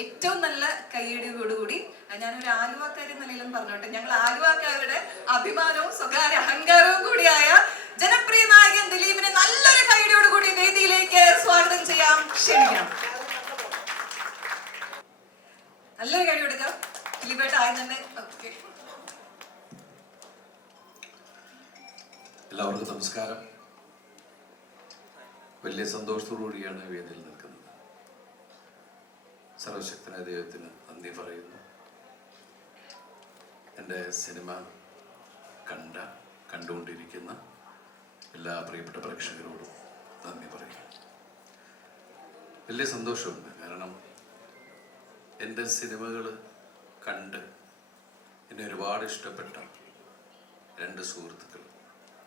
ഏറ്റവും നല്ല കൈയടിയോടുകൂടി ഞാനൊരു ആലുവാക്കാരി നിലയിലും പറഞ്ഞോട്ടെ, ഞങ്ങൾ ആലുവാക്കാരുടെ അഭിമാനവും സ്വകാര്യ അഹങ്കാരവും കൂടിയായ ജനപ്രിയ നായകൻ ദിലീപിനെ നല്ലൊരു കൈയടിയോടുകൂടി വേദിയിലേക്ക് സ്വാഗതം ചെയ്യാം, ക്ഷണിക്കാം. നല്ലൊരു കൈ കൊടുക്കാം ദിലീപേട്ട ആദ്യം തന്നെ. ഓക്കെ, എല്ലാവർക്കും നമസ്കാരം. വലിയ സന്തോഷത്തോടുകൂടിയാണ് വേദിയിൽ നിൽക്കുന്നത്. സർവശക്തനായ ദൈവത്തിന് നന്ദി പറയുന്നു. എൻ്റെ സിനിമ കണ്ടുകൊണ്ടിരിക്കുന്ന എല്ലാ പ്രിയപ്പെട്ട പ്രേക്ഷകരോടും നന്ദി പറയുന്നു. വലിയ സന്തോഷമുണ്ട്. കാരണം എൻ്റെ സിനിമകൾ കണ്ട് എന്നെ ഒരുപാട് ഇഷ്ടപ്പെട്ട രണ്ട് സുഹൃത്തുക്കൾ,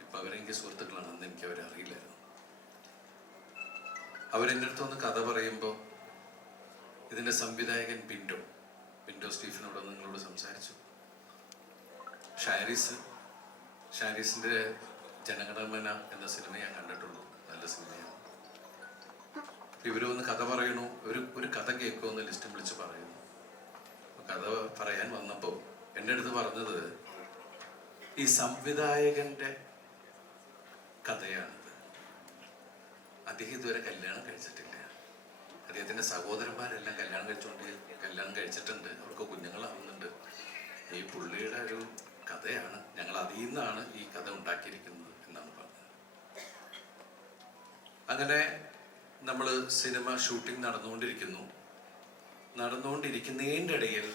ഇപ്പം അവരെനിക്ക് സുഹൃത്തുക്കളാണെന്ന് എനിക്ക് അവരെ അറിയില്ലായിരുന്നു. അവരെൻ്റെ അടുത്തൊന്ന് കഥ പറയുമ്പോൾ ഇതിൻ്റെ സംവിധായകൻ പിൻറ്റോ സ്റ്റീഫനോട് നിങ്ങളോട് സംസാരിച്ചു. ഷാരിസിൻ്റെ ജനഗണമന എന്ന സിനിമ ഞാൻ കണ്ടിട്ടുള്ളൂ, നല്ല സിനിമയാണ്. ഇവരൊന്ന് കഥ പറയണു, ഒരു കഥ കേൾക്കുമെന്ന് ലിസ്റ്റ് വിളിച്ച് പറയുന്നു. കഥ പറയാൻ വന്നപ്പോൾ എൻ്റെ അടുത്ത് പറഞ്ഞത് ഈ സംവിധായകൻ്റെ കഥയാണിത്. അദ്ദേഹം ഇതുവരെ കല്യാണം കഴിച്ചിട്ടില്ല. അദ്ദേഹത്തിൻ്റെ സഹോദരന്മാരെല്ലാം കല്യാണം കഴിച്ചിട്ടുണ്ട്, അവർക്ക് കുഞ്ഞുങ്ങളാവുന്നുണ്ട്. ഈ പുള്ളിയുടെ ഒരു കഥയാണ്, ഞങ്ങൾ അതിൽ നിന്നാണ് ഈ കഥ ഉണ്ടാക്കിയിരിക്കുന്നത് എന്നാണ് പറഞ്ഞത്. അങ്ങനെ നമ്മൾ സിനിമ ഷൂട്ടിംഗ് നടന്നുകൊണ്ടിരിക്കുന്നതിൻ്റെ ഇടയിൽ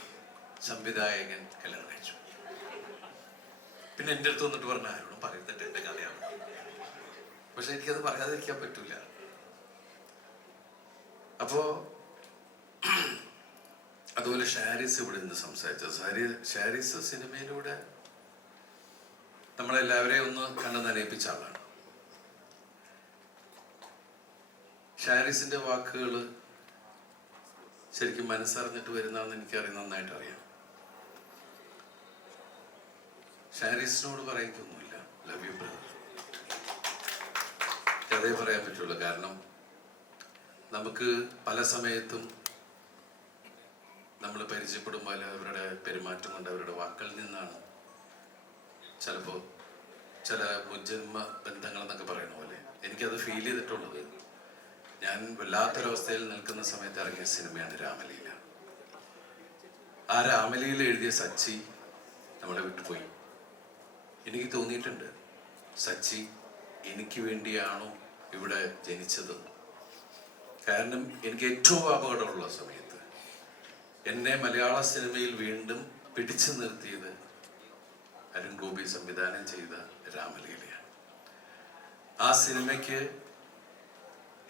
സംവിധായകൻ കല്യാണം കഴിച്ചു. പിന്നെ എൻ്റെ അടുത്ത് വന്നിട്ട് പറഞ്ഞ ആരോടും പറയത്തിട്ട് എൻ്റെ കഥയാണ്. പക്ഷെ എനിക്കത് പറയാതിരിക്കാൻ പറ്റൂല. അപ്പോ അതുപോലെ ഷാരിസ് ഇവിടെ നിന്ന് സംസാരിച്ചത്. ഷാരിസ് സിനിമയിലൂടെ നമ്മളെല്ലാവരെയും ഒന്ന് കണ്ണു നനയിപ്പിച്ച ആളാണ്. ഷാരിസിന്റെ വാക്കുകൾ ശരിക്കും മനസ്സറിഞ്ഞിട്ട് വരുന്നതെന്ന് എനിക്കറിയാം, നന്നായിട്ട് അറിയാം. ഷാരിസിനോട് പറയിക്കൊന്നുമില്ല, ലവ് യു ബ്രദർ, അതേ പറയാൻ പറ്റുള്ളൂ. കാരണം നമുക്ക് പല സമയത്തും നമ്മൾ പരിചയപ്പെടുമ്പോൾ അവരുടെ പെരുമാറ്റം കൊണ്ട്, അവരുടെ വാക്കുകളിൽ നിന്നാണ് ചിലപ്പോൾ ചില മുജ്ജന്മ ബന്ധങ്ങളെന്നൊക്കെ പറയുന്ന പോലെ എനിക്കത് ഫീൽ ചെയ്തിട്ടുള്ളത്. ഞാൻ വല്ലാത്തൊരവസ്ഥയിൽ നിൽക്കുന്ന സമയത്ത് ഇറങ്ങിയ സിനിമയാണ് രാമലീല. ആ രാമലീല എഴുതിയ സച്ചി നമ്മളെ വിട്ടുപോയി. എനിക്ക് തോന്നിയിട്ടുണ്ട്, സച്ചി എനിക്ക് വേണ്ടിയാണോ ഇവിടെ ജനിച്ചത്? കാരണം എനിക്ക് ഏറ്റവും അപകടമുള്ള സമയത്ത് എന്നെ മലയാള സിനിമയിൽ വീണ്ടും പിടിച്ചു നിർത്തിയത് അരുൺ ഗോപി സംവിധാനം ചെയ്ത രാമലീലയാണ്. ആ സിനിമയ്ക്ക്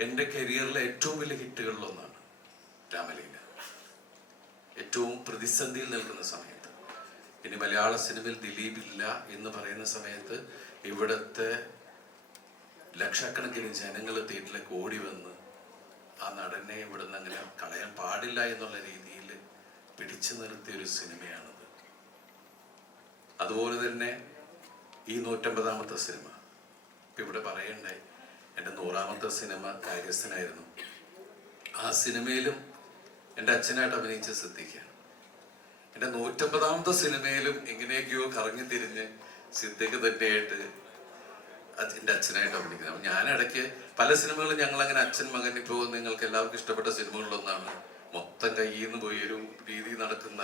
എൻ്റെ കരിയറിലെ ഏറ്റവും വലിയ ഹിറ്റുകളിലൊന്നാണ് രാമലീല. ഏറ്റവും പ്രതിസന്ധിയിൽ നിൽക്കുന്ന സമയത്ത്, ഇനി മലയാള സിനിമയിൽ ദിലീപ് ഇല്ല എന്ന് പറയുന്ന സമയത്ത് ഇവിടുത്തെ ലക്ഷക്കണക്കിന് ജനങ്ങൾ തിയേറ്ററിലേക്ക് ഓടി വന്ന് ആ നടനെ ഇവിടുന്ന് അങ്ങനെ കളയാൻ പാടില്ല എന്നുള്ള രീതിയിൽ പിടിച്ചു നിർത്തിയൊരു സിനിമയാണത്. അതുപോലെ തന്നെ ഈ 150ാമത്തെ സിനിമ ഇപ്പം ഇവിടെ പറയണ്ടായി. എൻ്റെ 100ാമത്തെ സിനിമ കാര്യസ്ഥനായിരുന്നു. ആ സിനിമയിലും എൻ്റെ അച്ഛനായിട്ട് അഭിനയിച്ച സിദ്ദീഖാണ്. എൻ്റെ 150ാമത്തെ സിനിമയിലും എങ്ങനെയൊക്കെയോ കറങ്ങി തിരിഞ്ഞ് സിദ്ദീഖ് തന്നെയായിട്ട് എൻ്റെ അച്ഛനായിട്ട് അഭിനയിക്കുന്നത്. അപ്പം ഞാനിടയ്ക്ക് പല സിനിമകളും ഞങ്ങളങ്ങനെ അച്ഛൻ മകൻ, ഇപ്പോൾ നിങ്ങൾക്ക് എല്ലാവർക്കും ഇഷ്ടപ്പെട്ട സിനിമകളിലൊന്നാണ് മൊത്തം കയ്യിൽ നിന്ന് പോയി ഒരു രീതി നടക്കുന്ന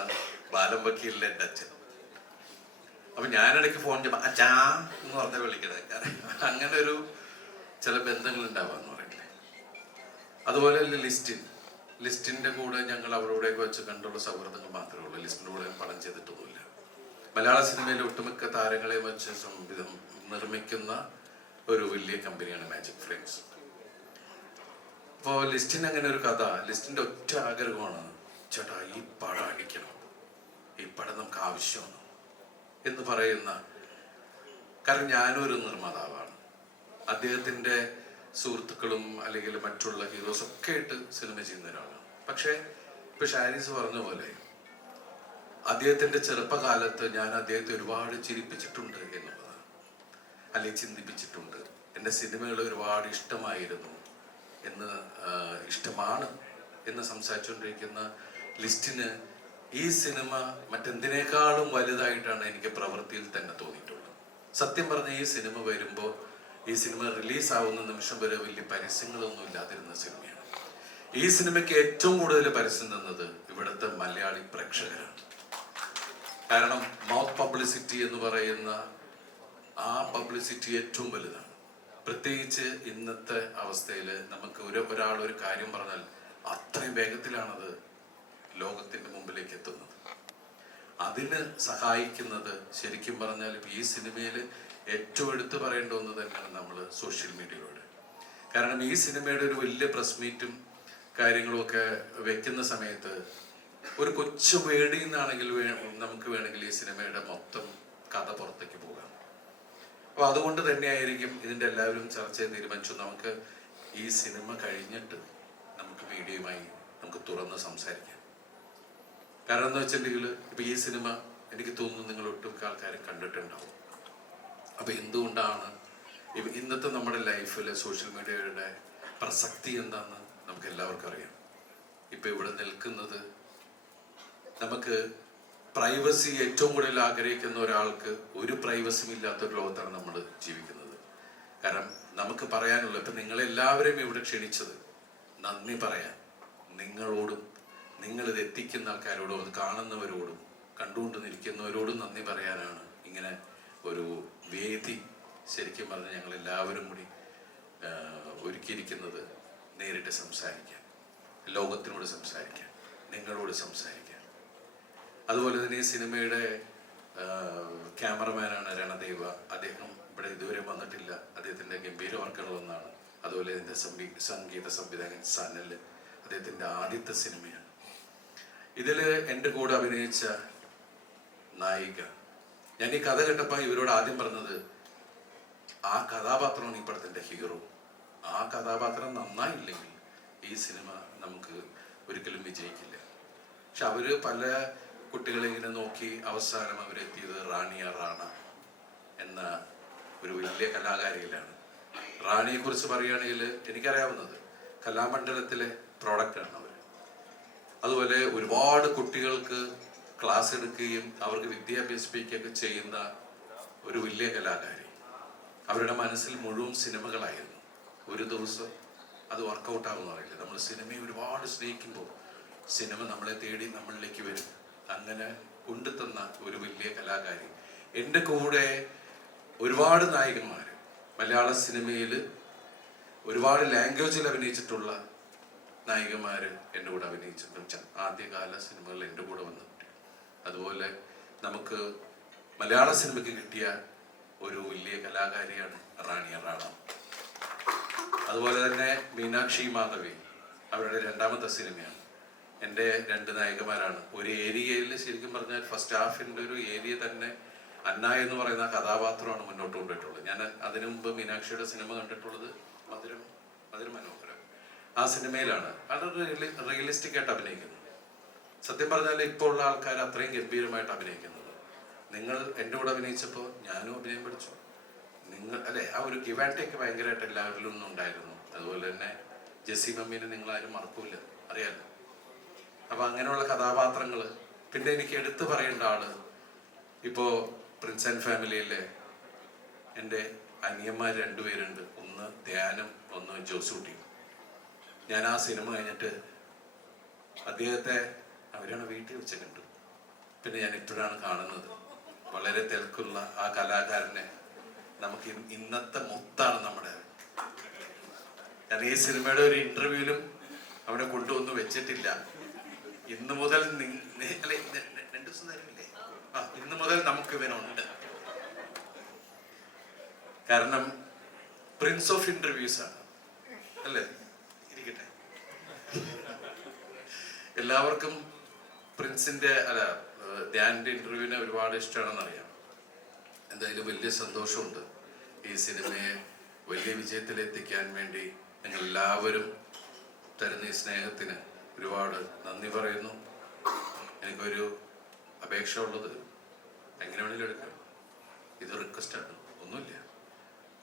ബാലം വക്കീലിലെ എൻ്റെ അച്ഛൻ. അപ്പം ഞാനിടയ്ക്ക് ഫോൺ ചെയ്യുമ്പോൾ അച്ഛാ എന്ന് പറഞ്ഞാൽ വിളിക്കണേ. കാരണം അങ്ങനെ ഒരു ചില ബന്ധങ്ങൾ ഉണ്ടാവാന്ന് പറയില്ലേ. അതുപോലെ ലിസ്റ്റിൻ്റെ കൂടെ ഞങ്ങൾ അവരോടൊക്കെ വെച്ച് കണ്ടുള്ള സൗഹൃദങ്ങൾ മാത്രമേ ഉള്ളൂ. ലിസ്റ്റിൻ്റെ കൂടെ പടം ചെയ്തിട്ടൊന്നുമില്ല. മലയാള സിനിമയിലെ ഒട്ടുമിക്ക താരങ്ങളെ വെച്ച് നിർമ്മിക്കുന്ന ഒരു വലിയ കമ്പനിയാണ് മാജിക് ഫ്രെയിംസ്. അപ്പോൾ ലിസ്റ്റിന് അങ്ങനെ ഒരു കഥ, ലിസ്റ്റിൻ്റെ ഒറ്റ ആഗ്രഹമാണ്, ചേട്ടാ ഈ പടം അടിക്കണം, ഈ പടം നമുക്ക് ആവശ്യമാണ് എന്ന് പറയുന്ന. കാരണം ഞാനൊരു നിർമ്മാതാവാണ്, അദ്ദേഹത്തിൻ്റെ സുഹൃത്തുക്കളും അല്ലെങ്കിൽ മറ്റുള്ള ഹീറോസ് ഒക്കെ ആയിട്ട് സിനിമ ചെയ്യുന്ന ഒരാളാണ്. പക്ഷേ ഇപ്പൊ ഷാരിസ് പറഞ്ഞ പോലെ അദ്ദേഹത്തിൻ്റെ ചെറുപ്പകാലത്ത് ഞാൻ അദ്ദേഹത്തെ ഒരുപാട് ചിരിപ്പിച്ചിട്ടുണ്ട് എന്നുള്ളതാണ്, അല്ലെങ്കിൽ ചിന്തിപ്പിച്ചിട്ടുണ്ട്. എൻ്റെ സിനിമകൾ ഒരുപാട് ഇഷ്ടമായിരുന്നു ഇഷ്ടമാണ് എന്ന് സംസാരിച്ചുകൊണ്ടിരിക്കുന്ന ലിസ്റ്റിന് ഈ സിനിമ മറ്റെന്തിനേക്കാളും വലുതായിട്ടാണ് എനിക്ക് പ്രവൃത്തിയിൽ തന്നെ തോന്നിയിട്ടുള്ളത്. സത്യം പറഞ്ഞ ഈ സിനിമ വരുമ്പോൾ, ഈ സിനിമ റിലീസാവുന്ന നിമിഷം വരെ വലിയ പരസ്യങ്ങളൊന്നും ഇല്ലാതിരുന്ന സിനിമയാണ്. ഈ സിനിമയ്ക്ക് ഏറ്റവും കൂടുതൽ പരസ്യം തന്നത് ഇവിടുത്തെ മലയാളി പ്രേക്ഷകരാണ്. കാരണം മൗത്ത് പബ്ലിസിറ്റി എന്ന് പറയുന്ന ആ പബ്ലിസിറ്റി ഏറ്റവും വലുതാണ്. പ്രത്യേകിച്ച് ഇന്നത്തെ അവസ്ഥയിൽ നമുക്ക് ഒരാൾ ഒരു കാര്യം പറഞ്ഞാൽ അത്രയും വേഗത്തിലാണത് ലോകത്തിന്റെ മുമ്പിലേക്ക് എത്തുന്നത്. അതിന് സഹായിക്കുന്നത് ശരിക്കും പറഞ്ഞാൽ ഈ സിനിമയിൽ ഏറ്റവും എടുത്തു പറയേണ്ട ഒന്ന് തന്നെയാണ് നമ്മൾ സോഷ്യൽ മീഡിയയിലൂടെ. കാരണം ഈ സിനിമയുടെ ഒരു വലിയ പ്രസ് മീറ്റും കാര്യങ്ങളുമൊക്കെ വെക്കുന്ന സമയത്ത് ഒരു കൊച്ചു വേടിയിൽ നിന്നാണെങ്കിൽ നമുക്ക് വേണമെങ്കിൽ ഈ സിനിമയുടെ മൊത്തം കഥ പുറത്തേക്ക് പോകാം. അപ്പോൾ അതുകൊണ്ട് തന്നെയായിരിക്കും ഇതിൻ്റെ എല്ലാവരും ചർച്ച ചെയ്ത് തീരുമാനിച്ചു നമുക്ക് ഈ സിനിമ കഴിഞ്ഞിട്ട് നമുക്ക് മീഡിയയുമായി നമുക്ക് തുറന്ന് സംസാരിക്കാം. കാരണം എന്ന് വെച്ചിട്ടുണ്ടെങ്കിൽ ഇപ്പം ഈ സിനിമ എനിക്ക് തോന്നുന്നു നിങ്ങൾ ഒട്ടുമിക്ക ആൾക്കാരും കണ്ടിട്ടുണ്ടാവും. അപ്പം എന്തുകൊണ്ടാണ് ഇന്നത്തെ നമ്മുടെ ലൈഫിൽ സോഷ്യൽ മീഡിയയുടെ പ്രസക്തി എന്താണെന്ന് നമുക്ക് എല്ലാവർക്കും അറിയാം. ഇപ്പം ഇവിടെ നിൽക്കുന്നത് നമുക്ക് പ്രൈവസി ഏറ്റവും കൂടുതൽ ആഗ്രഹിക്കുന്ന ഒരാൾക്ക് ഒരു പ്രൈവസിയും ഇല്ലാത്തൊരു ലോകത്താണ് നമ്മൾ ജീവിക്കുന്നത്. കാരണം നമുക്ക് പറയാനുള്ള ഇപ്പം നിങ്ങളെല്ലാവരെയും ഇവിടെ ക്ഷണിച്ചത് നന്ദി പറയാൻ നിങ്ങളോടും, നിങ്ങളിത് എത്തിക്കുന്ന ആൾക്കാരോടും, അത് കാണുന്നവരോടും, കണ്ടുകൊണ്ട് നിൽക്കുന്നവരോടും നന്ദി പറയാനാണ് ഇങ്ങനെ ഒരു വേദി ശരിക്കും പറഞ്ഞ് ഞങ്ങളെല്ലാവരും കൂടി ഒരുക്കിയിരിക്കുന്നത്. നേരിട്ട് സംസാരിക്കാൻ, ലോകത്തിനോട് സംസാരിക്കാൻ, നിങ്ങളോട് സംസാരിക്കാൻ. അതുപോലെ തന്നെ ഈ സിനിമയുടെ ക്യാമറമാനാണ് രണദേവ. അദ്ദേഹം ഇവിടെ ഇതുവരെ വന്നിട്ടില്ല. അദ്ദേഹത്തിൻ്റെ ഗംഭീര വർക്കുകൾ ഒന്നാണ്. അതുപോലെ ഇതിൻ്റെ സംഗീത സംവിധായകൻ സനൽ, അദ്ദേഹത്തിൻ്റെ ആദ്യത്തെ സിനിമയാണ്. ഇതിൽ എൻ്റെ കൂടെ അഭിനയിച്ച നായിക, ഞാൻ ഈ കഥ കേട്ടപ്പോൾ ഇവരോട് ആദ്യം പറഞ്ഞത് ആ കഥാപാത്രമാണ് ഈ പടത്തിൻ്റെ ഹീറോ. ആ കഥാപാത്രം നന്നായില്ലെങ്കിൽ ഈ സിനിമ നമുക്ക് ഒരിക്കലും വിജയിക്കില്ല. പക്ഷെ അവർ പല കുട്ടികളെ ഇങ്ങനെ നോക്കി അവസാനം അവരെത്തിയത് റാണിയ റാണ എന്ന ഒരു വലിയ കലാകാരിയിലാണ്. റാണിയെ കുറിച്ച് പറയുകയാണെങ്കിൽ എനിക്കറിയാവുന്നത് കലാമണ്ഡലത്തിലെ പ്രോഡക്റ്റാണ് അവർ. അതുപോലെ ഒരുപാട് കുട്ടികൾക്ക് ക്ലാസ് എടുക്കുകയും അവർക്ക് വിദ്യാഭ്യസിപ്പിക്കുകയൊക്കെ ചെയ്യുന്ന ഒരു വലിയ കലാകാരി. അവരുടെ മനസ്സിൽ മുഴുവൻ സിനിമകളായിരുന്നു. ഒരു ദിവസം അത് വർക്കൗട്ട് ആകുമെന്ന് അറിയില്ല. നമ്മൾ സിനിമയെ ഒരുപാട് സ്നേഹിക്കുമ്പോൾ സിനിമ നമ്മളെ തേടി നമ്മളിലേക്ക് വരും. അങ്ങനെ കൊണ്ടുതന്ന ഒരു വലിയ കലാകാരി. എൻ്റെ കൂടെ ഒരുപാട് നായകന്മാർ മലയാള സിനിമയിൽ ഒരുപാട് ലാംഗ്വേജിൽ അഭിനയിച്ചിട്ടുള്ള നായികമാർ എൻ്റെ കൂടെ അഭിനയിച്ചിട്ടുണ്ട്. ആദ്യകാല സിനിമകളിൽ എൻ്റെ കൂടെ വന്നിട്ടുണ്ട്. അതുപോലെ നമുക്ക് മലയാള സിനിമയ്ക്ക് കിട്ടിയ ഒരു വലിയ കലാകാരിയാണ് റാണിയ റാണ. അതുപോലെ തന്നെ മീനാക്ഷി മാധവി, അവരുടെ രണ്ടാമത്തെ സിനിമയാണ്. എൻ്റെ രണ്ട് നായികമാരാണ്. ഒരു ഏരിയയിൽ ശരിക്കും പറഞ്ഞാൽ ഫസ്റ്റ് ഹാഫിൻ്റെ ഒരു ഏരിയ തന്നെ അന്ന എന്ന് പറയുന്ന കഥാപാത്രമാണ് മുന്നോട്ട് കൊണ്ടിട്ടുള്ളത്. ഞാൻ അതിനു മുമ്പ് മീനാക്ഷിയുടെ സിനിമ കണ്ടിട്ടുള്ളത് മധുരം മനോഹരം. ആ സിനിമയിലാണ് വളരെ റിയലിസ്റ്റിക് ആയിട്ട് അഭിനയിക്കുന്നത്. സത്യം പറഞ്ഞാൽ ഇപ്പോൾ ഉള്ള ആൾക്കാർ അത്രയും ഗംഭീരമായിട്ട് അഭിനയിക്കുന്നത്. നിങ്ങൾ എൻ്റെ കൂടെ അഭിനയിച്ചപ്പോൾ ഞാനും അഭിനയം പഠിച്ചു. നിങ്ങൾ അല്ലെ ആ ഒരു ഗിവ് ആൻഡ് ടേക്ക് ഭയങ്കരമായിട്ട് എല്ലാവരിലും ഒന്നും ഉണ്ടായിരുന്നു. അതുപോലെ തന്നെ ജെസ്സി മമ്മീനെ നിങ്ങളാരും മറക്കൂല, അറിയാലോ. അപ്പൊ അങ്ങനെയുള്ള കഥാപാത്രങ്ങൾ. പിന്നെ എനിക്ക് എടുത്തു പറയേണ്ട ആള് ഇപ്പോ പ്രിൻസ് ആൻഡ് ഫാമിലിയിലെ എൻ്റെ അനിയന്മാർ രണ്ടുപേരുണ്ട്. ഒന്ന് ധ്യാനം, ഒന്ന് ജോസൂട്ടി. ഞാൻ ആ സിനിമ കഴിഞ്ഞിട്ട് അദ്ദേഹത്തെ അവരാണ് വീട്ടിൽ വെച്ച് കണ്ടു. പിന്നെ ഞാൻ ഇപ്പോഴാണ് കാണുന്നത്. വളരെ തിരക്കുള്ള ആ കലാകാരനെ നമുക്ക് ഇന്നത്തെ മുത്താണ് നമ്മുടെ. ഞാൻ ഈ സിനിമയുടെ ഒരു ഇന്റർവ്യൂവിലും അവനെ കൊണ്ടുവന്ന് വെച്ചിട്ടില്ല. ഇന്ന് മുതൽ 2 ദിവസം തരില്ലേ? ഇന്ന് മുതൽ നമുക്ക് ഇവനുണ്ട്. കാരണം പ്രിൻസ് ഓഫ് ഇന്റർവ്യൂസ് ആണ്, അല്ലേ? ഇരിക്കട്ടെ. എല്ലാവർക്കും പ്രിൻസിന്റെ ധ്യാനിന്റെ ഇന്റർവ്യൂവിനെ ഒരുപാട് ഇഷ്ടമാണെന്ന് അറിയാം. എന്തായാലും വലിയ സന്തോഷമുണ്ട്. ഈ സിനിമയെ വലിയ വിജയത്തിലെത്തിക്കാൻ വേണ്ടി നിങ്ങൾ എല്ലാവരും തരുന്ന ഈ സ്നേഹത്തിന് ഒരുപാട് നന്ദി പറയുന്നു. എനിക്കൊരു അപേക്ഷ ഉള്ളത്, എങ്ങനെ വേണമെങ്കിലും എടുക്കാം, ഇത് റിക്വസ്റ്റാണ്, ഒന്നുമില്ല.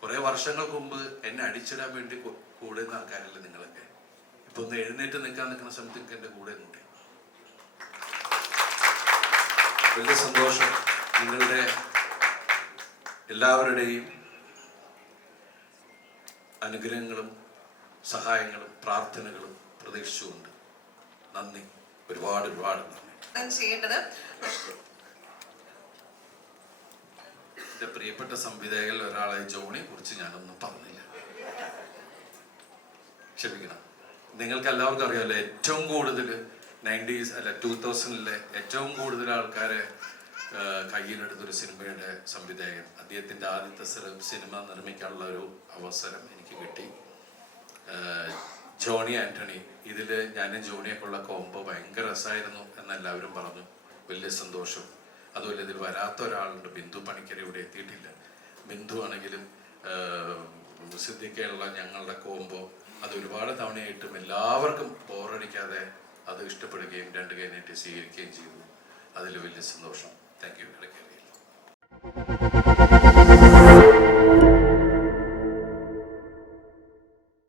കുറേ വർഷങ്ങൾക്ക് മുമ്പ് എന്നെ അടിച്ചിടാൻ വേണ്ടി കൂടുന്ന ആൾക്കാരല്ലേ നിങ്ങളൊക്കെ. ഇപ്പൊ ഒന്ന് എഴുന്നേറ്റ് നിൽക്കാൻ നിൽക്കുന്ന സമയത്ത് എനിക്ക് എൻ്റെ കൂടെ നിൽക്കാം. വലിയ സന്തോഷം. നിങ്ങളുടെ എല്ലാവരുടെയും അനുഗ്രഹങ്ങളും സഹായങ്ങളും പ്രാർത്ഥനകളും പ്രതീക്ഷിച്ചുകൊണ്ട് നന്ദി, ഒരുപാട് നന്ദി. ചെയ്യേണ്ടത് എൻ്റെ പ്രിയപ്പെട്ട സംവിധായകരിൽ ഒരാളായ ജോണിയെ കുറിച്ച് ഞാനൊന്നും പറഞ്ഞില്ല, ക്ഷമിക്കണം. നിങ്ങൾക്ക് എല്ലാവർക്കും അറിയാമല്ലോ, ഏറ്റവും കൂടുതൽ 90s അല്ല 2000-ലെ ഏറ്റവും കൂടുതൽ ആൾക്കാരെ കയ്യിലെടുത്തൊരു സിനിമയുടെ സംവിധായകൻ. അദ്ദേഹത്തിൻ്റെ ആദ്യത്തെ സിനിമ നിർമ്മിക്കാനുള്ള ഒരു അവസരം എനിക്ക് കിട്ടി. ജോണി ആൻ്റണി. ഇതിൽ ഞാനും ജോണിയൊക്കെയുള്ള കോംബോ ഭയങ്കര രസമായിരുന്നു എന്നെല്ലാവരും പറഞ്ഞു. വലിയ സന്തോഷം. അതുപോലെ ഇതിൽ വരാത്ത ഒരാളുണ്ട്, ബിന്ദു പണിക്കർ, ഇവിടെ എത്തിയിട്ടില്ല. ബിന്ദു ആണെങ്കിലും സിദ്ധിക്കാനുള്ള ഞങ്ങളുടെ കോംബോ അത് ഒരുപാട് തവണയായിട്ടും എല്ലാവർക്കും ബോറടിക്കാതെ അത് ഇഷ്ടപ്പെടുകയും 2 കൈ നീട്ടി സ്വീകരിക്കുകയും ചെയ്തു. അതിൽ വലിയ സന്തോഷം. Thank you.